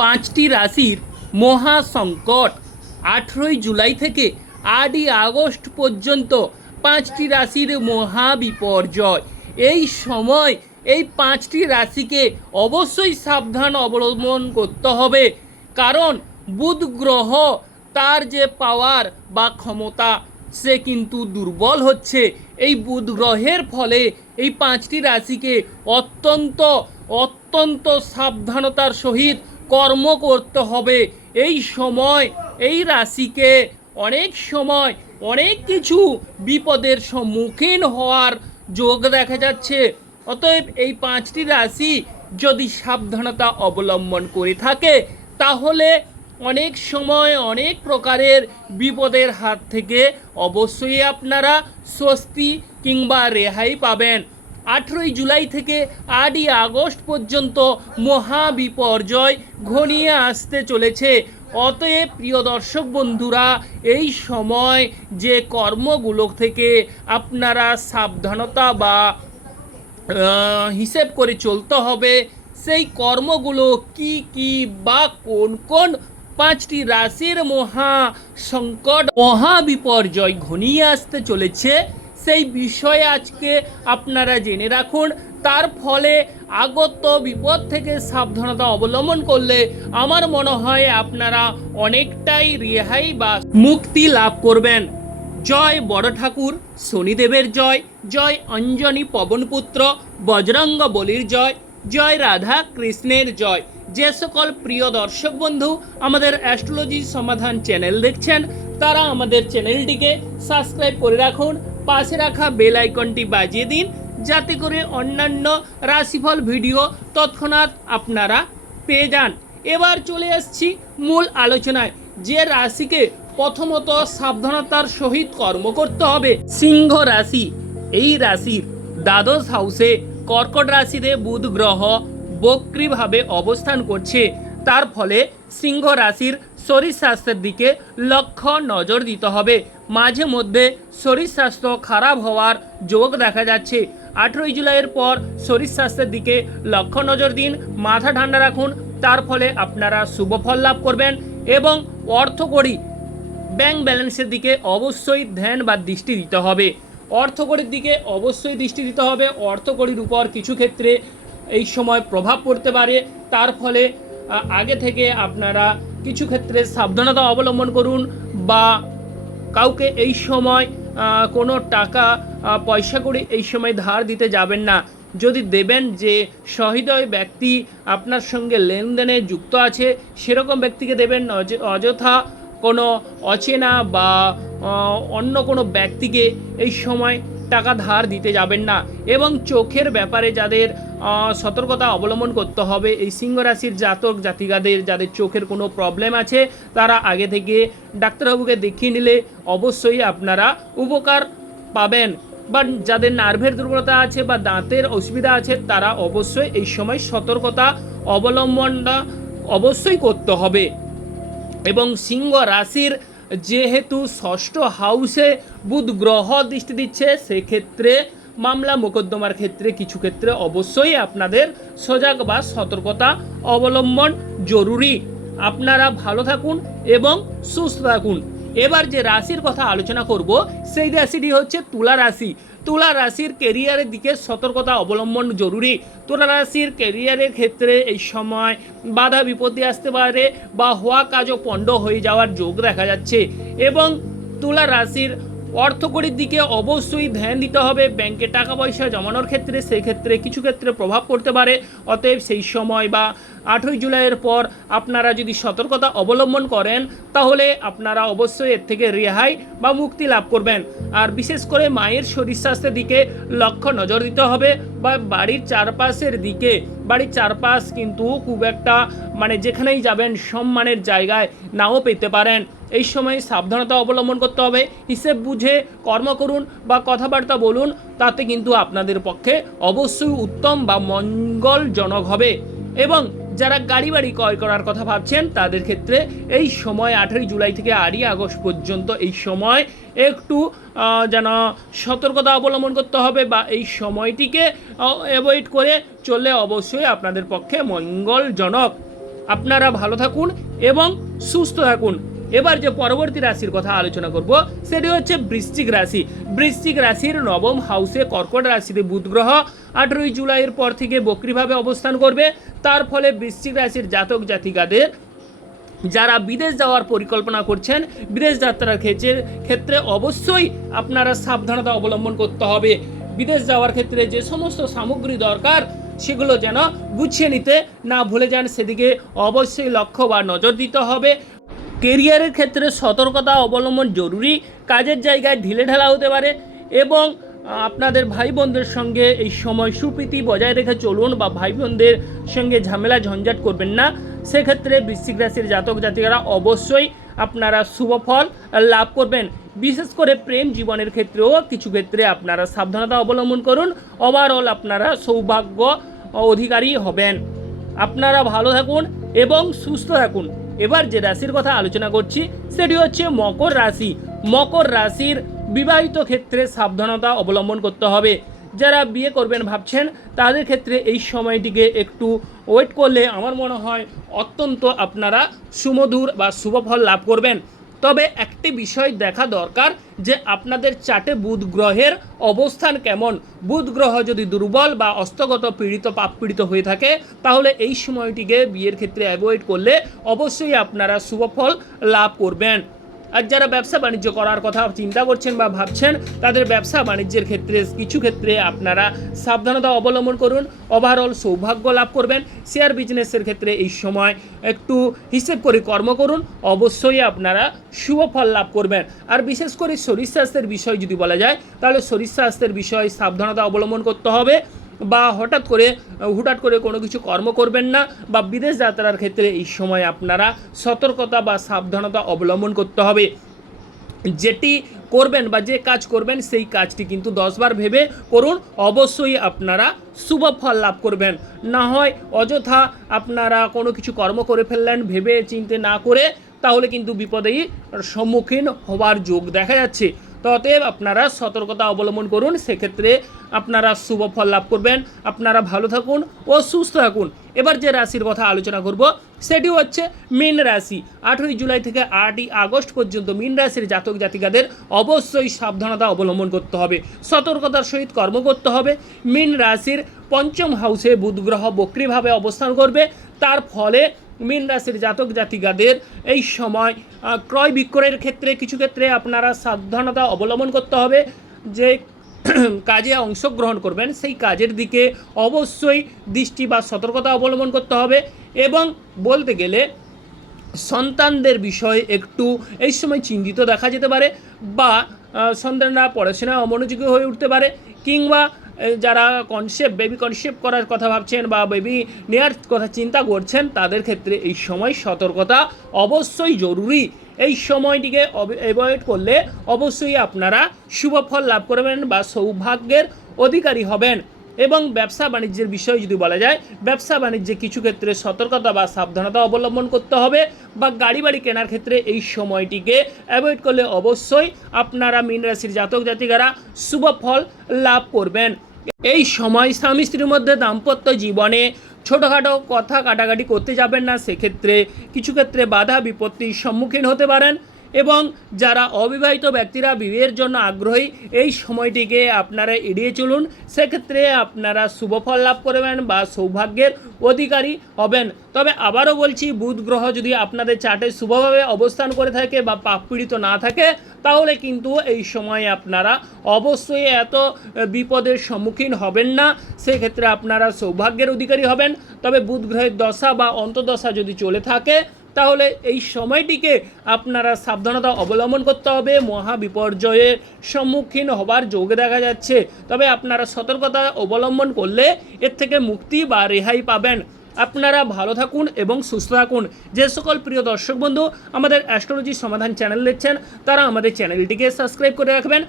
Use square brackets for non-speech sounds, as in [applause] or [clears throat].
পাঁচটি রাশির মহা সংকট আঠেরোই জুলাই থেকে আটই আগস্ট পর্যন্ত পাঁচটি রাশির মহা বিপর্যয় এই সময় এই পাঁচটি রাশিকে অবশ্যই সাবধান অবলম্বন করতে হবে। কারণ বুধ গ্রহ তার যে পাওয়ার বা ক্ষমতা, সে কিন্তু দুর্বল হচ্ছে। এই বুধ গ্রহের ফলে এই পাঁচটি রাশিকে অত্যন্ত অত্যন্ত সাবধানতার সহিত কর্ম করতে হবে। এই সময়, এই রাশিকে অনেক সময়, অনেক কিছু বিপদের সম্মুখীন হওয়ার যোগ দেখা যাচ্ছে। অতএব এই পাঁচটি রাশি যদি সাবধানতা অবলম্বন করে থাকে, তাহলে অনেক সময় অনেক প্রকারের বিপদের হাত থেকে অবশ্যই আপনারা স্বস্তি কিংবা রেহাই পাবেন। আঠেরোই জুলাই থেকে আটই আগস্ট পর্যন্ত মহা বিপর্যয় ঘনিয়ে আসতে চলেছে। অতএব প্রিয় দর্শক বন্ধুরা, এই সময় যে কর্মগুলো থেকে আপনারা সাবধানতা বা হিসেব করে চলতে হবে, সেই কর্মগুলো কি কি বা কোন কোন পাঁচটি রাশির মহা সংকট, মহা বিপর্যয় ঘনিয়ে আসতে চলেছে। সেই বিষয়ে আজকে আপনারা জেনে রাখুন। তার ফলে আগত বিপদ থেকে সাবধানতা অবলম্বন করলে আমার মনে হয় আপনারা অনেকটাই রেহাই বা মুক্তি লাভ করবেন। জয় বড় ঠাকুর, শনিদেবের জয় জয় অঞ্জনী পবনপুত্র, বজরঙ্গ বলির জয় জয় রাধা কৃষ্ণের জয়। যে সকল প্রিয় দর্শক বন্ধু আমাদের অ্যাস্ট্রোলজি সমাধান চ্যানেল দেখছেন, তারা আমাদের চ্যানেলটিকে সাবস্ক্রাইব করে রাখুন। পাশে রাখা বেল আইকনটি বাজিয়ে দিন, যাতে করে অন্যান্য রাশিফল ভিডিও তৎক্ষণাৎ আপনারা পেয়ে যান। এবার চলে আসছি মূল আলোচনায়, যে রাশিকে প্রথমত সাবধানতার সহিত কর্ম করতে হবে। সিংহ রাশি, এই রাশির দ্বাদশ হাউসে কর্কট রাশিতে বুধ গ্রহ বক্রিভাবে অবস্থান করছে। তার ফলে সিংহ রাশির শরীর স্বাস্থ্যের দিকে লক্ষ্য নজর দিতে হবে। মাঝে মধ্যে শরীর স্বাস্থ্য খারাপ হওয়ার যোগ দেখা যাচ্ছে। আঠেরোই জুলাইয়ের পর শরীর স্বাস্থ্যের দিকে লক্ষ্য নজর দিন, মাথা ঠান্ডা রাখুন, তার ফলে আপনারা শুভ ফল লাভ করবেন এবং অর্থকড়ি ব্যাংক ব্যালেন্সের দিকে অবশ্যই ধ্যান বা দৃষ্টি দিতে হবে। অর্থকড়ির দিকে অবশ্যই দৃষ্টি দিতে হবে। অর্থকড়ির উপর কিছু ক্ষেত্রে এই সময় প্রভাব পড়তে পারে। তার ফলে আগে থেকে আপনারা কিছু ক্ষেত্রে সাবধানতা অবলম্বন করুন বা কাউকে এই সময় কোনো টাকা পয়সা করে এই সময় ধার দিতে যাবেন না। যদি দেবেন যে সহৃদয় ব্যক্তি আপনার সঙ্গে লেনদেনে যুক্ত আছে, সেরকম ব্যক্তিকে দেবেন অযথা কোনো অচেনা বা অন্য কোনো ব্যক্তিকে এই সময় টাকা ধার দিতে যাবেন না এবং চোখের ব্যাপারে যাদের সতর্কতা অবলম্বন করতে হবে, এই সিংহ রাশির জাতক জাতিকাদের যাদের চোখের কোনো প্রবলেম আছে, তারা আগে থেকে ডাক্তারবাবুকে দেখিয়ে নিলে অবশ্যই আপনারা উপকার পাবেন। বা যাদের নার্ভের দুর্বলতা আছে বা দাঁতের অসুবিধা আছে, তারা অবশ্যই এই সময় সতর্কতা অবলম্বনটা অবশ্যই করতে হবে। এবং সিংহ রাশির যেহেতু ষষ্ঠ হাউসে বুধ গ্রহ দৃষ্টি দিচ্ছে, সেক্ষেত্রে মামলা মোকদ্দমার ক্ষেত্রে কিছু ক্ষেত্রে অবশ্যই আপনাদের সজাগ বা সতর্কতা অবলম্বন জরুরি। আপনারা ভালো থাকুন এবং সুস্থ থাকুন। এবার যে রাশির কথা আলোচনা করব, সেই রাশিটি হচ্ছে তুলা রাশি। তুলা রাশির কেরিয়ারের দিকে সতর্কতা অবলম্বন জরুরি। তুলা রাশির কেরিয়ারের ক্ষেত্রে এই সময় বাধা বিপত্তি আসতে পারে বা হওয়া কাজও পণ্ড হয়ে যাওয়ার যোগ দেখা যাচ্ছে। এবং তুলা রাশির অর্থকড়ির দিকে অবশ্যই ধ্যান দিতে হবে। ব্যাংকে টাকা পয়সা জমানোর ক্ষেত্রে সেই ক্ষেত্রে কিছু ক্ষেত্রে প্রভাব পড়তে পারে। অতএব সেই সময় বা আঠই জুলাইয়ের পর আপনারা যদি সতর্কতা অবলম্বন করেন, তাহলে আপনারা অবশ্যই এর থেকে রেহাই বা মুক্তি লাভ করবেন। আর বিশেষ করে মায়ের শরীর স্বাস্থ্যের দিকে লক্ষ্য নজর দিতে হবে। বা বাড়ির চারপাশের দিকে, বাড়ির চারপাশ কিন্তু খুব একটা মানে যেখানেই যাবেন সম্মানের জায়গায় নাও পেতে পারেন। এই সময় সাবধানতা অবলম্বন করতে হবে। হিসেব বুঝে কর্ম করুন বা কথাবার্তা বলুন, তাতে কিন্তু আপনাদের পক্ষে অবশ্যই উত্তম বা মঙ্গলজনক হবে। এবং যারা গাড়ি বাড়ি ক্রয় করার কথা ভাবছেন, তাদের ক্ষেত্রে এই সময়, আঠেরোই জুলাই থেকে আটই আগস্ট পর্যন্ত এই সময় একটু যেন সতর্কতা অবলম্বন করতে হবে বা এই সময়টিকে অ্যাভয়েড করে চললে অবশ্যই আপনাদের পক্ষে মঙ্গলজনক। আপনারা ভালো থাকুন এবং সুস্থ থাকুন। এবার যে পরবর্তী রাশির কথা আলোচনা করব, সেটি হচ্ছে বৃশ্চিক রাশি। বৃশ্চিক রাশির নবম হাউসে কর্কট রাশিতে বুধ গ্রহ আঠেরোই জুলাইয়ের পর থেকে বক্রিভাবে অবস্থান করবে। তার ফলে বৃশ্চিক রাশির জাতক জাতিকাদের যারা বিদেশ যাওয়ার পরিকল্পনা করছেন, বিদেশ যাত্রার ক্ষেত্রে ক্ষেত্রে অবশ্যই আপনারা সাবধানতা অবলম্বন করতে হবে। বিদেশ যাওয়ার ক্ষেত্রে যে সমস্ত সামগ্রী দরকার, সেগুলো যেন গুছিয়ে নিতে না ভুলে যান, সেদিকে অবশ্যই লক্ষ্য বা নজর দিতে হবে। কেরিয়ারের ক্ষেত্রে সতর্কতা অবলম্বন জরুরি, কাজের জায়গায় ঢিলে ঢালা হতে পারে এবং আপনাদের ভাই বোনদের সঙ্গে এই সময় সুপ্রীতি বজায় রেখে চলুন বা ভাই বোনদের সঙ্গে ঝামেলা ঝঞ্ঝাট করবেন না। সেক্ষেত্রে বৃশ্চিক রাশির জাতক জাতিকারা অবশ্যই আপনারা শুভ ফল লাভ করবেন। বিশেষ করে প্রেম জীবনের ক্ষেত্রেও কিছু ক্ষেত্রে আপনারা সাবধানতা অবলম্বন করুন। ওভারঅল আপনারা সৌভাগ্য অধিকারী হবেন। আপনারা ভালো থাকুন। এবং সুস্থ থাকুন। এবার যে রাশির কথা আলোচনা করছি, সেটি হচ্ছে মকর রাশি। মকর রাশির বিবাহিত ক্ষেত্রে সাবধানতা অবলম্বন করতে হবে। যারা বিয়ে করবেন ভাবছেন, তাদের ক্ষেত্রে এই সময়টিকে একটু ওয়েট করলে আমার মনে হয় অত্যন্ত আপনারা সুমধুর বা শুভফল লাভ করবেন। তবে একটি বিষয় দেখা দরকার যে আপনাদের চাটে বুধ গ্রহের অবস্থান কেমন। বুধ গ্রহ যদি দুর্বল বা অস্তগত পীড়িত পাপ পীড়িত হয়ে থাকে, তাহলে এই সময়টিকে বিয়ের ক্ষেত্রে অ্যাভয়েড করলে অবশ্যই আপনারা শুভফল লাভ করবেন। আর যারা ব্যবসা বাণিজ্য করার কথা চিন্তা করছেন বা ভাবছেন, তাদের ব্যবসা বাণিজ্যের ক্ষেত্রে, কিছু ক্ষেত্রে আপনারা সাবধানতা অবলম্বন করুন ওভারঅল সৌভাগ্য লাভ করবেন। শেয়ার বিজনেসের ক্ষেত্রে এই সময় একটু হিসেব করে কর্ম করুন, অবশ্যই আপনারা শুভ ফল লাভ করবেন। আর বিশেষ করে শরীর স্বাস্থ্যের বিষয় যদি বলা যায়, তাহলে শরীর স্বাস্থ্যের বিষয়ে সাবধানতা অবলম্বন করতে হবে। বা হঠাৎ করে, হুটহাট করে কোনো কিছু কর্ম করবেন না বা বিদেশ যাত্রার ক্ষেত্রে এই সময় আপনারা সতর্কতা বা সাবধানতা অবলম্বন করতে হবে। যেটি করবেন বা যে কাজ করবেন সেই কাজটি কিন্তু দশবার ভেবে করুন, অবশ্যই আপনারা শুভ ফল লাভ করবেন। না হয় অযথা আপনারা কোনো কিছু কর্ম করে ফেললেন, ভেবে চিনতে না করে, তাহলে কিন্তু বিপদেই সম্মুখীন হওয়ার যোগ দেখা যাচ্ছে। অতএব আপনারা সতর্কতা অবলম্বন করুন। সেক্ষেত্রে আপনারা শুভ ফল লাভ করবেন। আপনারা ভালো থাকুন ও সুস্থ থাকুন। এবার যে রাশির কথা আলোচনা করব, সেটি হচ্ছে মীন রাশি। আঠেরোই জুলাই থেকে আটই আগস্ট পর্যন্ত মীন রাশির জাতক জাতিকাদের অবশ্যই সাবধানতা অবলম্বন করতে হবে। সতর্কতার সহিত কর্ম করতে হবে। মীন রাশির পঞ্চম হাউসে বুধ গ্রহ বক্রিভাবে অবস্থান করবে। তার ফলে মীন রাশির জাতক জাতিকাদের এই সময় ক্রয় বিক্রয়ের ক্ষেত্রে কিছু ক্ষেত্রে আপনারা সাবধানতা অবলম্বন করতে হবে যে [clears throat] কাজে অংশগ্রহণ করবেন। সেই কাজের দিকে অবশ্যই দৃষ্টি বা সতর্কতা অবলম্বন করতে হবে এবং বলতে গেলে সন্তানদের বিষয়ে একটু এই সময় চিন্তিত দেখা যেতে পারে বা সন্তানরা পড়াশোনায় অমনোযোগী হয়ে উঠতে পারে কিংবা যারা কনসেপ্ট বেবি কনসেপ্ট করার কথা ভাবছেন বা বেবি নেয়ার কথা চিন্তা করছেন, তাদের ক্ষেত্রে এই সময় সতর্কতা অবশ্যই জরুরি। এই সময়টিকে অ্যাভয়েড করলে অবশ্যই আপনারা শুভ ফল লাভ করবেন বা সৌভাগ্যের অধিকারী হবেন। এবং ব্যবসা বাণিজ্যের বিষয়ে যদি বলা যায়, ব্যবসা বাণিজ্যে কিছু ক্ষেত্রে সতর্কতা বা সাবধানতা অবলম্বন করতে হবে বা গাড়ি বাড়ি কেনার ক্ষেত্রে এই সময়টিকে অ্যাভয়েড করলে অবশ্যই আপনারা মীন রাশির জাতক জাতিকারা শুভ ফল লাভ করবেন। এই সময় স্বামী স্ত্রীর মধ্যে দাম্পত্য জীবনে ছোটোখাটো কথা কাটাকাটি করতে যাবেন না, সেক্ষেত্রে কিছু ক্ষেত্রে বাধা বিপত্তির সম্মুখীন হতে পারেন। এবং যারা অবিবাহিত ব্যক্তিরা বিয়ের জন্য আগ্রহী, এই সময়টিকে আপনারা এড়িয়ে চলুন। সেক্ষেত্রে আপনারা শুভফল লাভ করবেন বা সৌভাগ্যের অধিকারী হবেন। তবে আবারও বলছি, বুধ গ্রহ যদি আপনাদের চার্টে শুভভাবে অবস্থান করে থাকে বা পাপ পীড়িত না থাকে, তাহলে কিন্তু এই সময় আপনারা অবশ্যই এত বিপদের সম্মুখীন হবেন না। সেক্ষেত্রে আপনারা সৌভাগ্যের অধিকারী হবেন। তবে বুধ গ্রহের দশা বা অন্তদশা যদি চলে থাকে তাহলে এই সময়টিকে আপনারা সাবধানতা অবলম্বন করতে হবে। মহা বিপর্যয়ের সম্মুখীন হবার যোগ দেখা যাচ্ছে। তবে আপনারা সতর্কতা অবলম্বন করলে এর থেকে মুক্তি বা রেহাই পাবেন। আপনারা ভালো থাকুন এবং সুস্থ থাকুন। যে সকল প্রিয় দর্শক বন্ধু আমাদের অ্যাস্ট্রোলজি সমাধান চ্যানেল দেখছেন, তারা আমাদের চ্যানেলটিকে সাবস্ক্রাইব করে রাখবেন।